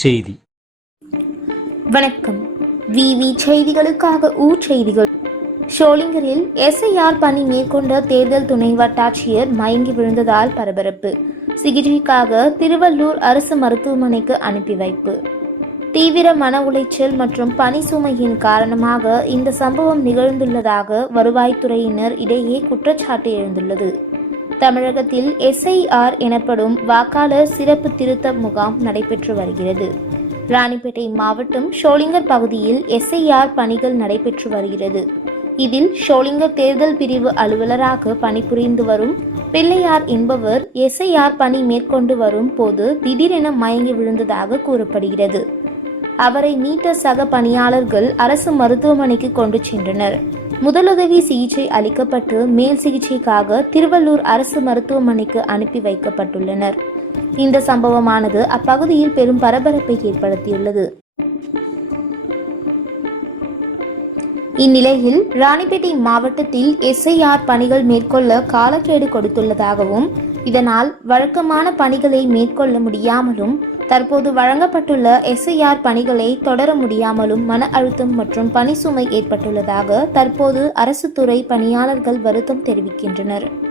செய்தி. வணக்கம். விவி செய்திகளுக்காக ஊர் செய்திகள். ஷோலிங்கரில் எஸ்ஐஆர் பணி மேற்கொண்ட தேர்தல் துணை வட்டாட்சியர் மயங்கி விழுந்ததால் பரபரப்பு. சிகிச்சைக்காக திருவள்ளூர் அரசு மருத்துவமனைக்கு அனுப்பி வைப்பு. தீவிர மன உளைச்சல் மற்றும் பணி சுமையின் காரணமாக இந்த சம்பவம் நிகழ்ந்துள்ளதாக வருவாய்த்துறையினர் இடையே குற்றச்சாட்டு எழுந்துள்ளது. தமிழகத்தில் எஸ்ஐஆர் எனப்படும் வாக்காளர் சிறப்பு திருத்த முகாம் நடைபெற்று வருகிறது. ராணிப்பேட்டை மாவட்டம் ஷோலிங்கர் பகுதியில் எஸ்ஐஆர் பணிகள் நடைபெற்று வருகிறது. இதில் ஷோலிங்கர் தேர்தல் பிரிவு அலுவலராக பணிபுரிந்து வரும் பிள்ளையார் என்பவர் எஸ்ஐஆர் பணி மேற்கொண்டு வரும் போது திடீரென மயங்கி விழுந்ததாக கூறப்படுகிறது. அவரை மீட்ட சக பணியாளர்கள் அரசு மருத்துவமனைக்கு கொண்டு சென்றனர். முதலுதவி சிகிச்சை அளிக்கப்பட்டு மேல் சிகிச்சைக்காக திருவள்ளூர் அரசு மருத்துவமனைக்கு அனுப்பி வைக்கப்பட்டுள்ளனர். இந்த சம்பவமானது அப்பகுதியில் பெரும் பரபரப்பை ஏற்படுத்தியுள்ளது. இந்நிலையில் ராணிப்பேட்டை மாவட்டத்தில் எஸ்ஐஆர் பணிகள் மேற்கொள்ள காலக்கெடு கொடுத்துள்ளதாகவும் இதனால் வழக்கமான பணிகளை மேற்கொள்ள முடியாமலும் தற்போது வழங்கப்பட்டுள்ள எஸ்ஐஆர் பணிகளை தொடர முடியாமலும் மன அழுத்தம் மற்றும் பணி சுமை ஏற்பட்டுள்ளதாக தற்போது அரசு துறை பணியாளர்கள் வருத்தம் தெரிவிக்கின்றனர்.